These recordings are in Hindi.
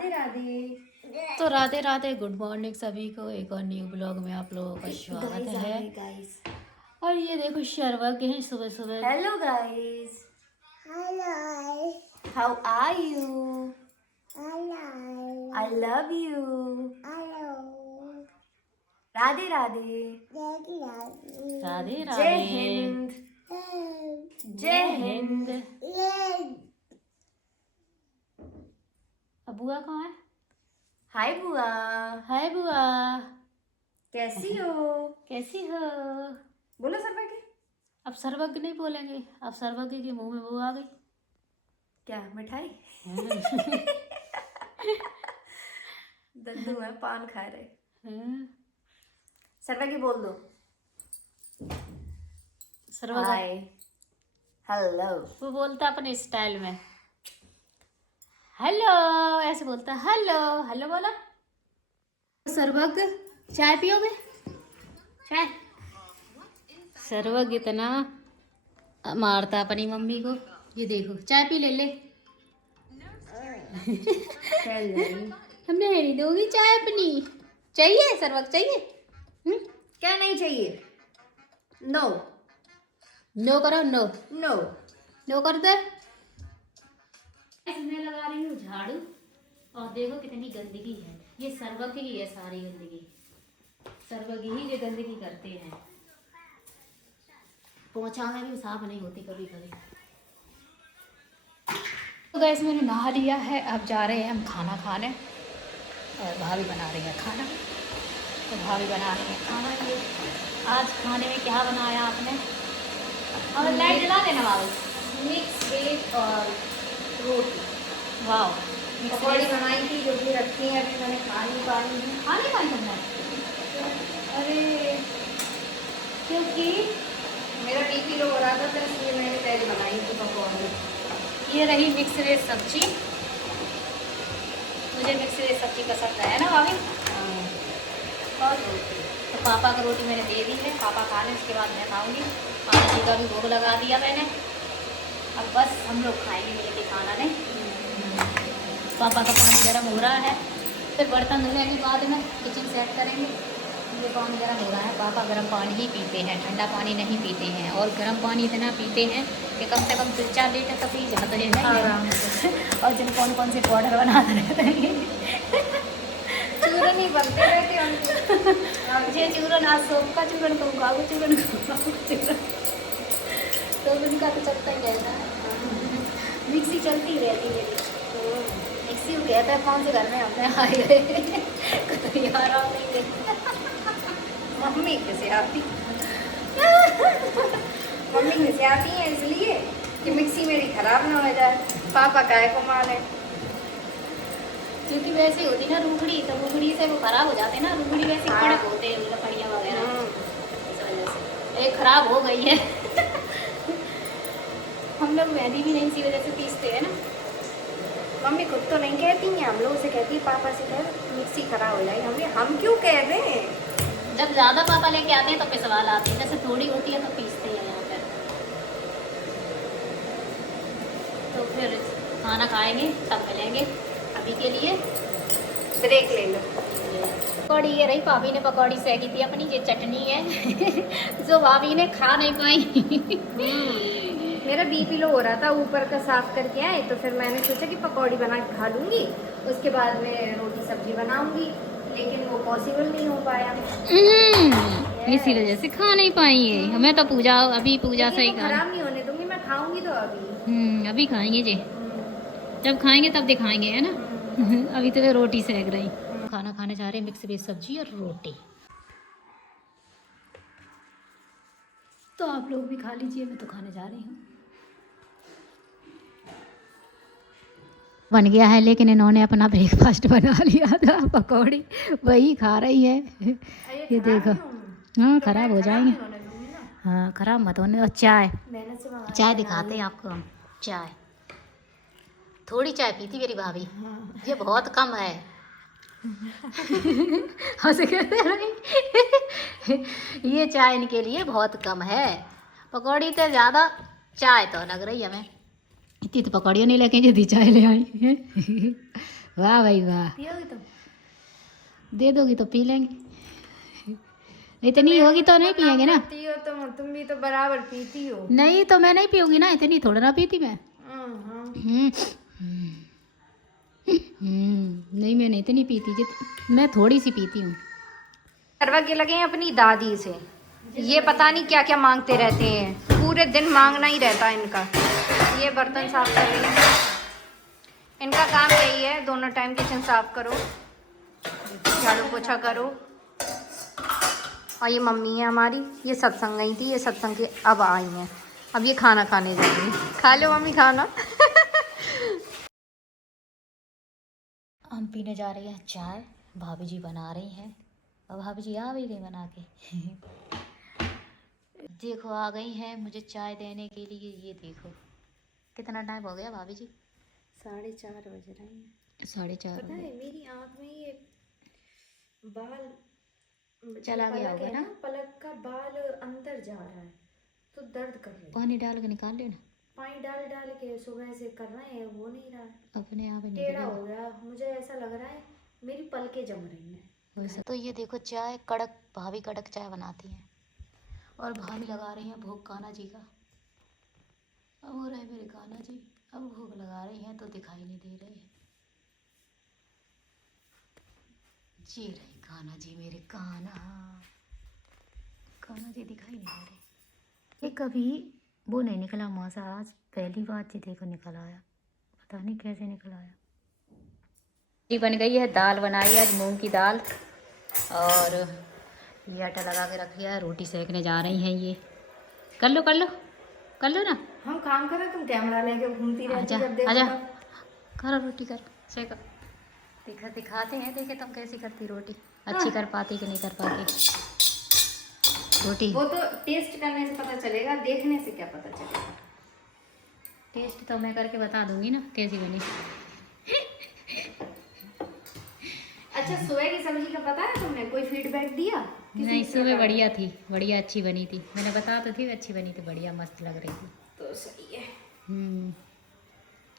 राधे राधे। तो राधे राधे, गुड मॉर्निंग सभी को। एक और न्यू ब्लॉग में आप लोगों का स्वागत है। गाइस, और ये देखो शर्वक हैं सुबह सुबह। Hello guys, hello, how are you? I love you. Radhe Radhe. Radhe जय राधे। हिंद। जय हिंद। अब बुआ कहाँ है? हाय बुआ। हाय बुआ, कैसी हो? कैसी हो? बोलो सब बैठे। अब सर्वज्ञ नहीं बोलेंगे, अब सर्वज्ञ के मुंह में वो आ गई। क्या मिठाई? दद्दू है, पान खा रहे। सर्वा की बोल दो। सर्वज्ञ हाय, हेलो। वो बोलता अपने स्टाइल में हेलो, ऐसे बोलता हेलो हेलो बोला। सर्वज्ञ चाय पियोगे? चाय। सर्वज्ञ इतना मारता अपनी मम्मी को। ये देखो चाय पी ले। हमने नहीं दोगी चाय अपनी? चाहिए सर्वज्ञ, चाहिए? क्या नहीं चाहिए? नो नो करो, नो नो। नो कर दे। मैं लगा रही हूँ झाड़ू और देखो कितनी गंदगी है। ये सर्वज्ञ की है सारी गंदगी। सर्वज्ञ ही ये गंदगी करते हैं। पोछा में भी साफ नहीं होती कभी कभी। तो गैस मैंने नहा लिया है, अब जा रहे हैं हम खाना खाने। और भाभी बना रही है खाना। तो भाभी बना रही है खाना। ये आज खाने में क्या बनाया आपने? और लाइट जला देना भाभी। मिक्स वेज और रोटी। वाह, पकौड़ी बनाई थी जो भी रखी है, अभी मैंने खा नहीं पाई हूँ। खाने का तुमने? अरे क्योंकि मेरा बीपी लो हो रहा था तो इसलिए मैंने पहले बनाई थी पकौड़ी। ये रही मिक्स वेज सब्जी। मुझे मिक्स वेज सब्जी पसंद है ना भाभी? और रोटी। तो पापा को रोटी मैंने दे दी है, पापा खा लें उसके बाद मैं खाऊंगी। पापा जी का भी भोग लगा दिया मैंने। अब बस हम लोग खाएंगे मिल के खाना। नहीं, पापा का पानी गर्म हो रहा है, फिर बर्तन धोने के बाद में किचन सेट करेंगे। ये पानी गर्म हो रहा है। पापा गर्म पानी ही पीते हैं, ठंडा पानी नहीं पीते हैं। और गर्म पानी इतना पीते हैं कि कम से कम 3-4 लीटर तो पी जाते हैं आराम से। और जिन कौन कौन से पाउडर बनाते रहते हैं। चूरन ही बनते रहते हैं। मुझे चूरन, आज सोप का चूरन कहूँगा, वो चूरन चूरन तो उनका तो चलता ही रहता है। मिक्सी चलती ही रहती है मेरी। मिक्सी को कहता है कौन से घर में हमने आए गए यार आप नहीं देखते। मम्मी कैसे आती? मम्मी कैसे आती है इसलिए कि मिक्सी मेरी खराब ना हो जाए। पापा काय को माने। क्योंकि वैसे होती ना रूखड़ी, तो रूखड़ी से वो खराब हो जाते ना। रूखड़ी वैसे कड़क होते हैं लकड़ियाँ वगैरह, इस वजह से एक खराब हो गई है। हम लोग मेहंदी भी नहीं इसी वजह से पीसते हैं ना। मम्मी खुद तो नहीं कहती हैं, हम लोगों से कहती है पापा से कह मिक्सी खराब हो जाएगी। हम क्यों कह रहे हैं? जब ज़्यादा पापा लेके आते हैं तब पे सवाल आते हैं, जैसे थोड़ी होती है तो पीसते हैं यहाँ पर। तो फिर खाना खाएंगे तब मिलेंगे। अभी के लिए ब्रेक ले लो। पकौड़ी ये रही, भाभी ने पकौड़ी सेकी थी अपनी। ये चटनी है जो भाभी ने खा नहीं पाई। मेरा बीपी लो हो रहा था, ऊपर का साफ करके आए तो फिर मैंने सोचा कि पकौड़ी बना के खा लूँगी, उसके बाद में रोटी सब्जी बनाऊँगी, लेकिन वो पॉसिबल नहीं हो पाया। इसी वजह से खा नहीं पाई है। हमें तो पूजा, अभी पूजा से ही खराब नहीं होने दूंगी, मैं खाऊंगी तो अभी। अभी खाएंगे जी, जब खाएंगे तब दिखाएंगे, है ना। अभी तो वे रोटी सेक रही। खाना खाने जा रहे हैं, मिक्स वेज सब्जी और रोटी। तो आप लोग भी खा लीजिए, मैं तो खाने जा रही हूँ। बन गया है, लेकिन इन्होंने अपना ब्रेकफास्ट बना लिया था। पकौड़ी वही खा रही है। ये देखो, हाँ खराब हो जाएंगे। हाँ खराब मत होने। और चाय दिखाते हैं आपको हम। चाय थोड़ी चाय पीती मेरी भाभी, ये बहुत कम है। हंस ये चाय इनके लिए बहुत कम है। पकौड़ी तो ज़्यादा, चाय तो लग रही हमें। इतनी तो पकौड़ियों नहीं लेके जो दी चाय ले आई है। वाह भाई वाह, पियोगी तुम? दे दोगी तो पी लेंगे, इतनी होगी तो नहीं पियेंगे ना। पीती हो तुम भी तो बराबर पीती हो। नहीं तो मैं नहीं पीऊंगी ना, इतनी थोड़ा ना पीती मैं। हाँ। हम्म, नहीं मैं नहीं इतनी पीती, मैं थोड़ी सी पीती हूँ। करवा के लगे हैं अपनी दादी से, ये पता नहीं क्या क्या मांगते रहते हैं, पूरे दिन मांगना ही रहता है इनका। ये बर्तन साफ कर रही है, इनका काम यही है, दोनों टाइम किचन साफ करो, झाड़ू पोछा करो। और ये मम्मी है हमारी, ये सत्संग गई थी, ये सत्संग के अब आई हैं, अब ये खाना खाने जाएंगी। खा लो मम्मी खाना। हम पीने जा रहे हैं चाय, भाभी जी बना रही हैं, और भाभी जी आ भी गई बना के। देखो आ गई हैं मुझे चाय देने के लिए। ये देखो कितना टाइम हो गया भाभी जी? 4:30 बज रहे हैं। 4:30 पता है मेरी आँख में ये बाल चला गया होगा ना? पलक का बाल अंदर जा रहा है तो दर्द कर रही है। पानी डाल के निकाल लेना। पानी डाल डाल के सुबह से कर रहे हैं, वो नहीं रहा है, अपने आप ही टेढ़ा निकलेगा। हो गया। मुझे ऐसा लग रहा है मेरी पलकें जम रही हैं। वैसे तो ये देखो चाय कड़क, भाभी कड़क चाय बनाती हैं, और भाभी लगा रही हैं भोग कान्हा जी का। अब हो रहा है मेरे कान्हा जी, अब भोग लगा रही हैं तो दिखाई नहीं दे रहे हैं। जी रहे कान्हा जी मेरे, कान्हा कान्हा जी दिखाई नहीं दे रहे। ये कभी वो नहीं निकला मौसा, आज पहली बार जी देखो निकल आया, पता नहीं कैसे निकल आया। जी बन गई है, दाल बनाई आज मूंग की दाल, और ये आटा लगा के रख लिया है, रोटी सेकने जा रही हैं ये। कर लो कर लो कर लो ना। हम काम करें, तुम कैमरा लेके घूमती रहती आजा जब देखो आजा, तब। करो रोटी कर, सेको। दिखाते हैं, देखे तुम कैसी करती रोटी, अच्छी कर पाती कि नहीं कर पाती रोटी। वो तो टेस्ट करने से पता चलेगा, देखने से क्या पता चलेगा। टेस्ट तो मैं करके बता दूंगी ना कैसी बनी। अच्छा सुबह की सब्जी का पता है तुमने, कोई फीडबैक दिया? नहीं सुबह बढ़िया थी, बढ़िया अच्छी बनी थी, मैंने बताया तो थी अच्छी बनी थी, बढ़िया मस्त लग रही थी। तो सही है।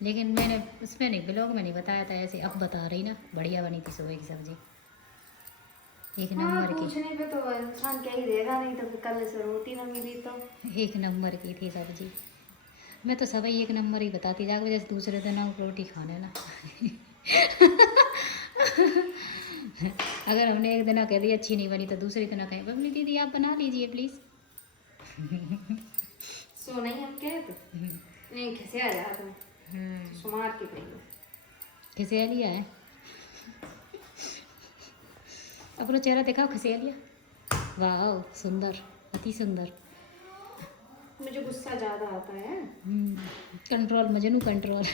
लेकिन मैंने उसमें नहीं, ब्लॉग में नहीं बताया था, ऐसे अब बता रही ना, बढ़िया बनी थी सुबह की सब्जी, एक नंबर की। पूछने पे तो इंसान क्या ही देगा, नहीं तो फिर कल से रोटी ना मिली तो। एक नंबर की थी सब्जी। मैं तो सभी एक नंबर ही बताती जाकर, जैसे दूसरे दिन आप रोटी खाने ना। अगर हमने एक दिन कह दी अच्छी नहीं बनी तो दूसरे दिन कहें बबली दीदी आप बना लीजिए प्लीज़। सो नहीं हम कहे तो नहीं कैसे आ जाता है, सुमार के कहीं खिसिया लिया है, अपना चेहरा दिखाओ, खिसिया लिया, वाह सुंदर, अति सुंदर। मुझे गुस्सा ज़्यादा आता है। Control Majnu control.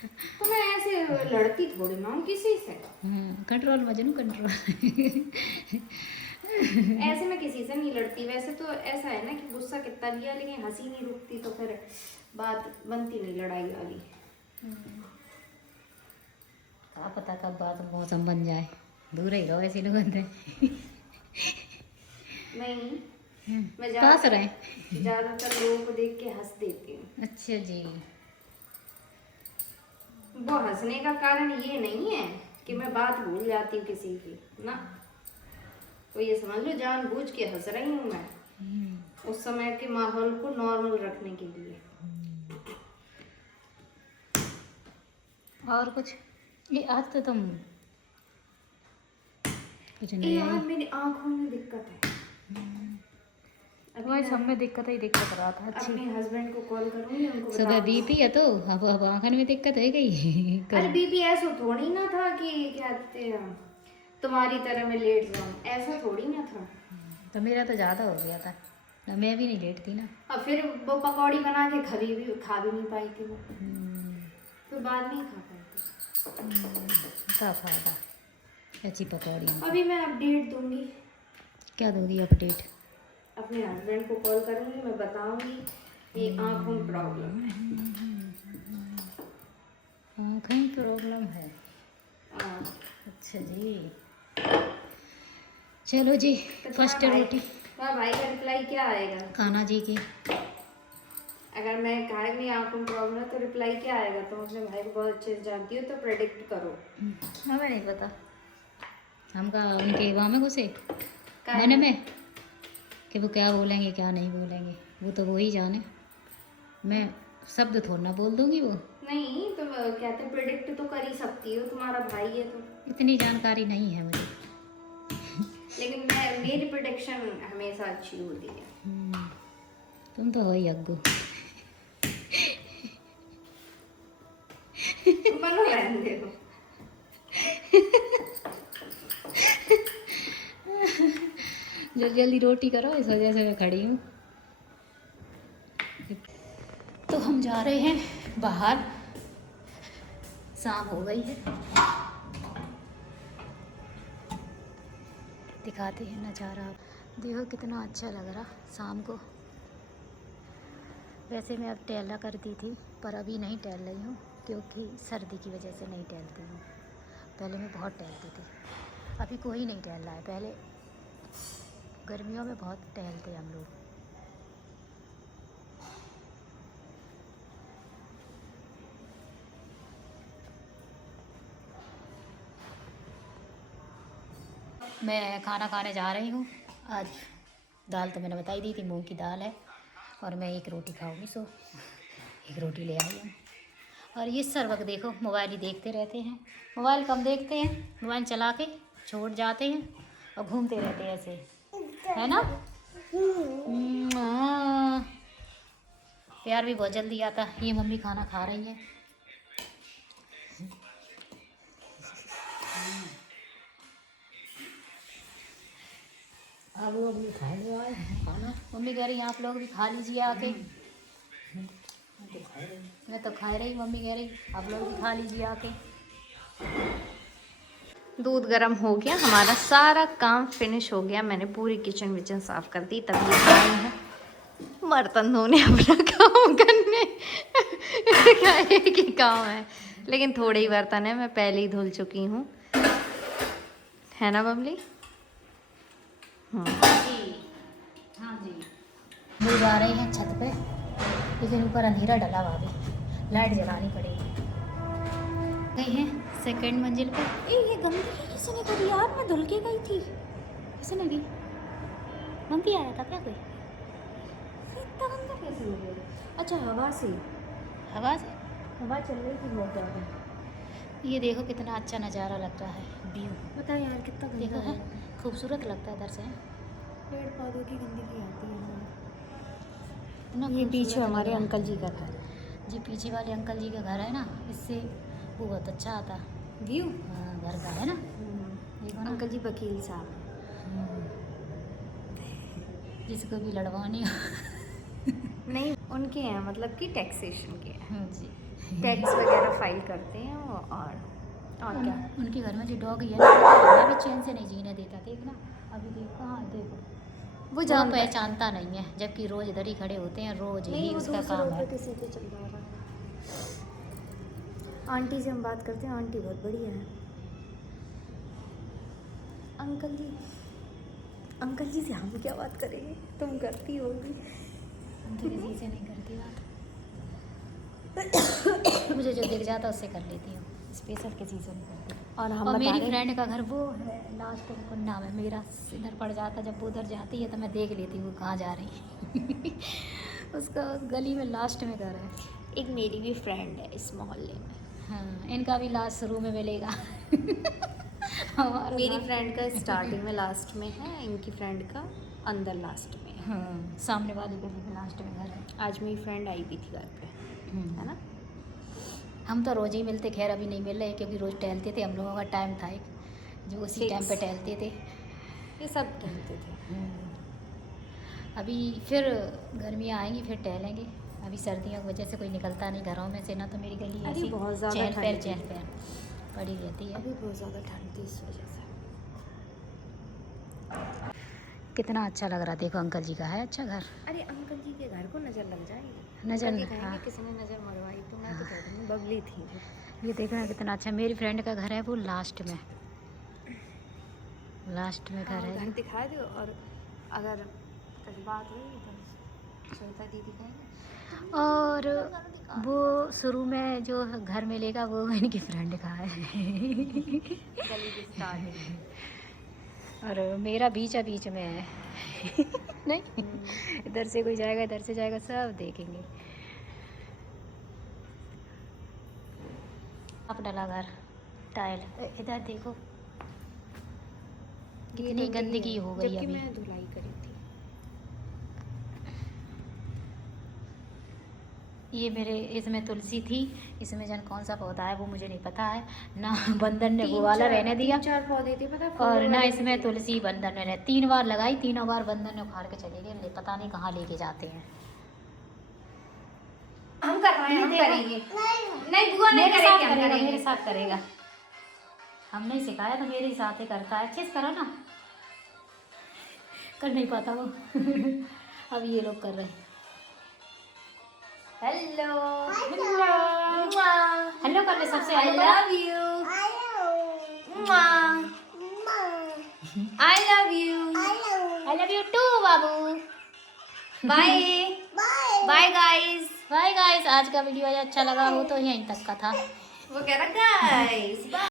तो मैं ऐसे लड़ती थोड़ी ना हूँ किसी से। Control Majnu control. ऐसे मैं किसी से नहीं लड़ती, वैसे तो ऐसा है ना कि गुस्सा कितना लिया लेकिन हंसी नहीं रुकती तो फिर बात बनती नहीं लड़ाई वाली। क्या पता कब बात मौसम बन जाए, दूर ही रहो ऐसे लोगों से। नहीं मैं पास रहे, ज़्यादातर लोगों को देख के हंस देती हूँ। अच्छा जी। वो हंसने का कारण ये नहीं है कि मैं बात भूल जाती हूँ किसी की ना, तो ये समझ लो जानबूझ के हंस रही हूँ मैं उस समय के माहौल को नॉर्मल रखने के लिए। और कुछ ये आज तो तुम कुछ नहीं यार आई। मेरी आंखों में दिक्कत है, वही सब में दिक्कत रहा था। अच्छी अपने हस्बैंड को कॉल करूंगी उनको सुबह बताऊंगी। बीपी है तो अब आंखन में दिक्कत है गई। अरे बीपी ऐसा थोड़ी ना था कि क्या कहते हैं तुम्हारी तरह मैं लेट जाऊं, ऐसा थोड़ी ना था। तो मेरा तो ज़्यादा हो गया था ना, मैं भी नहीं लेटती ना। और फिर वो पकौड़ी बना के खा भी नहीं पाई थी वो, तो बाद में ही खा पाई थी। क्या फायदा अच्छी पकौड़ी। अभी मैं अपडेट दूंगी। क्या दोगी अपडेट? अपने हस्बैंड को कॉल करूंगी, मैं बताऊंगी कि आंखों में प्रॉब्लम है। आँखें में प्रॉब्लम है, हाँ। अच्छा जी। चलो जी तो फर्स्ट रोटी तुम्हारा भाई का रिप्लाई क्या आएगा? कान्हा जी की। अगर मैं कहा कि मेरी आँखों में प्रॉब्लम है तो रिप्लाई क्या आएगा? तुम अपने भाई को बहुत अच्छे से जानती हो तो प्रेडिक्ट करो। हमें नहीं पता, हम का उनके वहाँ में घुसे क्या मन में कि वो क्या बोलेंगे क्या नहीं बोलेंगे, वो तो वो ही जाने। मैं शब्द थोड़ा ना बोल दूंगी वो। नहीं, तुम कहते प्रेडिक्ट तो कर ही सकती हो, तुम्हारा भाई है तो। इतनी जानकारी नहीं है मुझे। लेकिन मेरी प्रेडिक्शन हमेशा अच्छी होती है। तुम तो हो ही अग्गू। बनो रहने दे दो। जल्दी जल्दी रोटी करो, इस वजह से मैं खड़ी हूँ। तो हम जा रहे हैं बाहर, शाम हो गई है। दिखाते हैं नज़ारा, देखो कितना अच्छा लग रहा शाम को। वैसे मैं अब टहला करती थी पर अभी नहीं टहल रही हूँ क्योंकि सर्दी की वजह से नहीं टहलती हूँ। पहले मैं बहुत टहलती थी, अभी कोई नहीं टहल रहा है। पहले गर्मियों में बहुत टहलते हम लोग। मैं खाना खाने जा रही हूँ। आज दाल तो मैंने बताई दी थी, मूंग की दाल है और मैं एक रोटी खाऊंगी, सो एक रोटी ले आई हूँ। और ये सर्वक देखो मोबाइल ही देखते रहते हैं। मोबाइल कम देखते हैं, मोबाइल चला के छोड़ जाते हैं और घूमते रहते हैं ऐसे, है ना। प्यार भी बहुत जल्दी आता। ये मम्मी खाना खा रही है। आप लोग भी खा लो खाना। मम्मी कह रही आप लोग भी खा लीजिए आके। मैं तो खा रही, मम्मी कह रही आप लोग भी खा लीजिए आके। दूध गर्म हो गया, हमारा सारा काम फिनिश हो गया। मैंने पूरी किचन विचन साफ कर दी, तब ये आई है बर्तन धोने, अपना काम करने। एक ही काम है लेकिन थोड़े ही बर्तन है, मैं पहले ही धुल चुकी हूँ, है ना बबली? हाँ जी। वो जा रही हैं छत पे, लेकिन ऊपर अंधेरा डला हुआ, अभी लाइट जलानी पड़ेगी। गई हैं सेकंड मंजिल पे। ये गंदी किसी ने करी यार, मैं धुल के गई थी। किसी ने की मंकी आया था क्या कोई? इतना गंदा कैसे हो गया? अच्छा, हवा से हवा से हवा चल रही थी बहुत ज़्यादा। ये देखो कितना अच्छा नज़ारा लग रहा है, व्यू। पता है यार कितना देखो गंदा है, है। खूबसूरत लगता है इधर से। पेड़ पौधों की गंदगी आती है। इतना ये पीछे खूबसूरत हमारे लग रहा है। अंकल जी का घर, जी पीछे वाले अंकल जी का घर है ना, इससे वो बहुत अच्छा आता व्यू। घर का, है ना। देखो ना, अंकल जी वकील साहब, जिसको भी लड़वानी हो। नहीं उनके हैं, मतलब कि टैक्सेशन के हैं, हाँ जी, टैक्स वगैरह फाइल करते हैं वो। और क्या, उनके घर में जो डॉग है ना, हमें भी चैन से नहीं जीने देता। देखना अभी देखो, हाँ देखो वो वो जानता है। पहचानता नहीं है, जबकि रोज इधर ही खड़े होते हैं, रोज ही उसका काम है। किसी पे चल रहा है। आंटी से हम बात करते हैं, आंटी बहुत बढ़िया है। अंकल जी से हम क्या बात करेंगे, तुम करती होगी। उनकी किसी से नहीं करती बात। मुझे जो दिख जाता उससे कर लेती हूँ, स्पेशल किसी से नहीं करती। और मेरी फ्रेंड का घर वो है लास्ट में, कौन नाम है मेरा, इधर पड़ जाता। जब वो उधर जाती है तो मैं देख लेती हूँ कहाँ जा रही। उसका गली में लास्ट में घर है। एक मेरी भी फ्रेंड है इस मोहल्ले में। हाँ, इनका भी लास्ट शुरू में मिलेगा। मेरी फ्रेंड का स्टार्टिंग में लास्ट में है, इनकी फ्रेंड का अंदर लास्ट में है। हाँ, सामने वाली गली में लास्ट में घर है। आज मेरी फ्रेंड आई भी थी घर पे, है ना। हम तो रोज़ ही मिलते, खैर अभी नहीं मिल रहे क्योंकि रोज़ टहलते थे। हम लोगों का टाइम था एक, जो उसी टाइम पे टहलते थे। ये सब टहलते थे। अभी फिर गर्मियाँ आएंगी फिर टहलेंगे। अभी सर्दियों की वजह से कोई निकलता नहीं घरों में से ना, तो मेरी गली अरे ऐसी बहुत ज़्यादा चहल ठंड पहल पड़ी रहती है। अभी बहुत ज़्यादा ठंड थी इस वजह से। कितना अच्छा लग रहा, देखो अंकल जी का है अच्छा घर। अरे अंकल जी के घर को नज़र लग जाएगी, नज़र कभी नहीं, कहेंगे हाँ। किसी ने नज़र मरवाई, तो मैं तो कह दूँगी बबली थी। ये देखना कितना अच्छा, मेरी फ्रेंड का घर है वो लास्ट में घर है। घर दिखा दो, और अगर कभी बात हुई तो श्वेता दीदी कहेंगे और वो शुरू में जो घर में लेगा वो इनकी फ्रेंड का है। और मेरा बीचा बीच में है। नहीं, इधर से कोई जाएगा, इधर से जाएगा, सब देखेंगे। अब डला घर टाइल, इधर देखो कितनी गंदगी हो गई अभी। मैं धुलाई करी थी। ये मेरे इसमें तुलसी थी, इसमें जन कौन सा पौधा है वो मुझे नहीं पता है ना। बंदर ने वो वाला रहने दिया, 4 पौधे थे पता, और ना इसमें तुलसी बंदर ने 3 बार लगाई, तीनों बार बंदर ने उखाड़ के चले गए, पता नहीं कहाँ लेके जाते हैं। हम कर रहे हैं, हम करेंगे। नहीं बुआ नहीं करेंगे, हम करेंगे। मेरे साथ करेगा, हमने सिखाया तो मेरे साथ ही करता है। अच्छे से करो ना, कर नहीं पाता वो। अब ये लोग कर रहे हैं। हेलो हेलो कर ले सबसे। I love you, I love you, I love you too बाबू। Bye bye guys. Bye guys, आज का वीडियो अच्छा लगा हो तो यहीं तक का था। वो कह रहा गाइस।